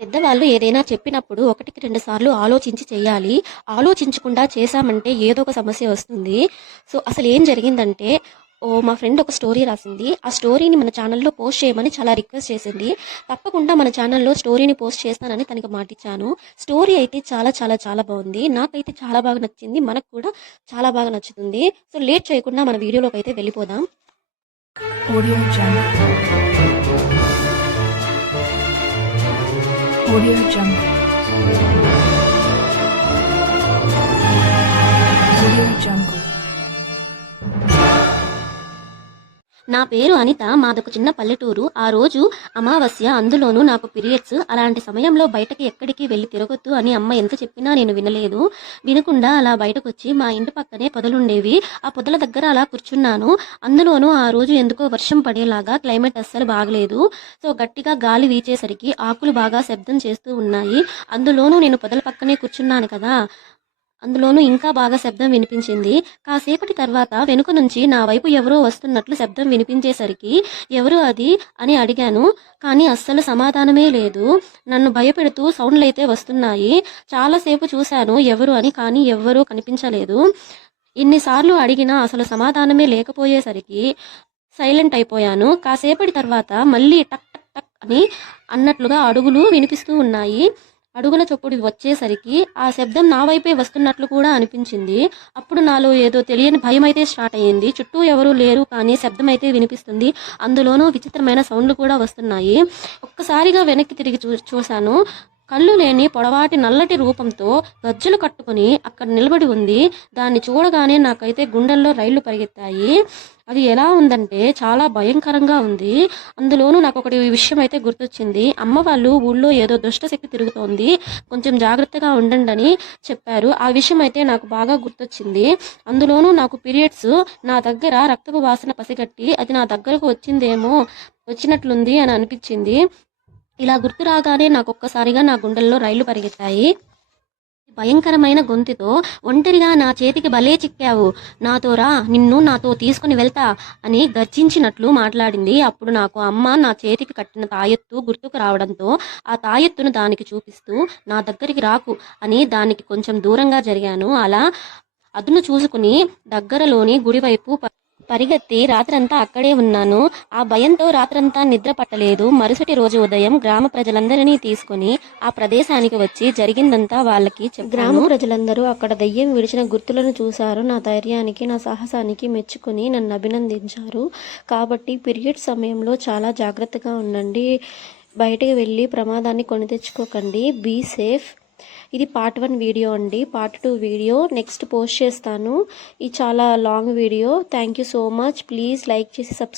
పెద్దవాళ్ళు ఏదైనా చెప్పినప్పుడు ఒకటికి రెండు సార్లు ఆలోచించి చేయాలి. ఆలోచించకుండా చేశామంటే ఏదో ఒక సమస్య వస్తుంది. సో, అసలు ఏం జరిగిందంటే మా ఫ్రెండ్ ఒక స్టోరీ రాసింది. ఆ స్టోరీని మన ఛానల్‌లో పోస్ట్ చేయమని చాలా రిక్వెస్ట్ చేసింది. తప్పకుండా మన ఛానల్‌లో స్టోరీని పోస్ట్ చేస్తానని తనకి మాటిచ్చాను. స్టోరీ అయితే చాలా చాలా చాలా బాగుంది. నాకైతే చాలా బాగా నచ్చింది. మనకు కూడా చాలా బాగా నచ్చుతుంది. సో, లేట్ చేయకుండా మన వీడియోలోకైతే వెళ్ళిపోదాం. Audio Jungle. Audio Jungle. Audio Jungle. నా పేరు అనిత. మాదొక చిన్న పల్లెటూరు. ఆ రోజు అమావాస్య, అందులోనూ నాకు పీరియడ్స్. అలాంటి సమయంలో బయటకి ఎక్కడికి వెళ్ళి తిరగొద్దు అని అమ్మ ఎంత చెప్పినా నేను వినలేదు. వినకుండా అలా బయటకొచ్చి మా ఇంటి పక్కనే పొదలుండేవి. ఆ పొదల దగ్గర అలా కూర్చున్నాను. అందులోనూ ఆ రోజు ఎందుకో వర్షం పడేలాగా క్లైమేట్ అస్సలు బాగలేదు. సో గట్టిగా గాలి వీచేసరికి ఆకులు బాగా శబ్దం చేస్తూ ఉన్నాయి. అందులోనూ నేను పొదల పక్కనే కూర్చున్నాను కదా, అందులోనూ ఇంకా బాగా శబ్దం వినిపించింది. కాసేపటి తర్వాత వెనుక నుంచి నా వైపు ఎవరో వస్తున్నట్లు శబ్దం వినిపించేసరికి ఎవరు అది అని అడిగాను. కానీ అస్సలు సమాధానమే లేదు. నన్ను భయపెడుతూ సౌండ్లైతే వస్తున్నాయి. చాలాసేపు చూశాను ఎవరు అని, కానీ ఎవ్వరూ కనిపించలేదు. ఎన్నిసార్లు అడిగినా అసలు సమాధానమే లేకపోయేసరికి సైలెంట్ అయిపోయాను. కాసేపటి తర్వాత మళ్ళీ టక్ టక్ టక్ అని అన్నట్లుగా అడుగులు వినిపిస్తూ ఉన్నాయి. అడుగుల చప్పుడు వచ్చేసరికి ఆ శబ్దం నా వైపే వస్తున్నట్లు కూడా అనిపించింది. అప్పుడు నాలో ఏదో తెలియని భయం అయితే స్టార్ట్ అయ్యింది. చుట్టూ ఎవరూ లేరు, కానీ శబ్దం అయితే వినిపిస్తుంది. అందులోనూ విచిత్రమైన సౌండ్లు కూడా వస్తున్నాయి. ఒక్కసారిగా వెనక్కి తిరిగి చూశాను. కళ్ళు లేని పొడవాటి నల్లటి రూపంతో గజ్జలు కట్టుకుని అక్కడ నిలబడి ఉంది. దాన్ని చూడగానే నాకైతే గుండెల్లో రైళ్లు పరిగెత్తాయి. అది ఎలా ఉందంటే చాలా భయంకరంగా ఉంది. అందులోనూ నాకు ఒకటి విషయం అయితే గుర్తొచ్చింది. అమ్మ వాళ్ళు ఊళ్ళో ఏదో దుష్టశక్తి తిరుగుతోంది, కొంచెం జాగ్రత్తగా ఉండండి అని చెప్పారు. ఆ విషయం అయితే నాకు బాగా గుర్తొచ్చింది. అందులోనూ నాకు పీరియడ్స్, నా దగ్గర రక్తపు వాసన పసిగట్టి అది నా దగ్గరకు వచ్చినట్లుంది అని అనిపించింది. ఇలా గుర్తు రాగానే నాకు ఒక్కసారిగా నా గుండెల్లో రైళ్లు పరిగెత్తాయి. భయంకరమైన గొంతుతో, ఒంటరిగా నా చేతికి భలే చిక్కావు, నాతో రా, నిన్ను నాతో తీసుకుని వెళ్తా అని గర్జించినట్లు మాట్లాడింది. అప్పుడు నాకు అమ్మ నా చేతికి కట్టిన తాయెత్తు గుర్తుకు రావడంతో ఆ తాయెత్తును దానికి చూపిస్తూ నా దగ్గరికి రాకు అని దానికి కొంచెం దూరంగా జరిగాను. అలా అదును చూసుకుని దగ్గరలోని గుడివైపు పరిగెత్తి రాత్రంతా అక్కడే ఉన్నాను. ఆ భయంతో రాత్రంతా నిద్ర పట్టలేదు. మరుసటి రోజు ఉదయం గ్రామ ప్రజలందరినీ తీసుకుని ఆ ప్రదేశానికి వచ్చి జరిగిందంతా వాళ్ళకి చెప్పాను. గ్రామ ప్రజలందరూ అక్కడ దయ్యం విడిచిన గుర్తులను చూశారు. నా ధైర్యానికి, నా సాహసానికి మెచ్చుకుని నన్ను అభినందించారు. కాబట్టి పీరియడ్ సమయంలో చాలా జాగ్రత్తగా ఉండండి. బయటకు వెళ్ళి ప్రమాదాన్ని కొని తెచ్చుకోకండి. Be safe. ఇది పార్ట్ 1 వీడియో అండి. పార్ట్ 2 వీడియో నెక్స్ట్ పోస్ట్ చేస్తాను. ఇది చాలా long video. Thank you so much. Please like చేసి సబ్స్క్రైబ్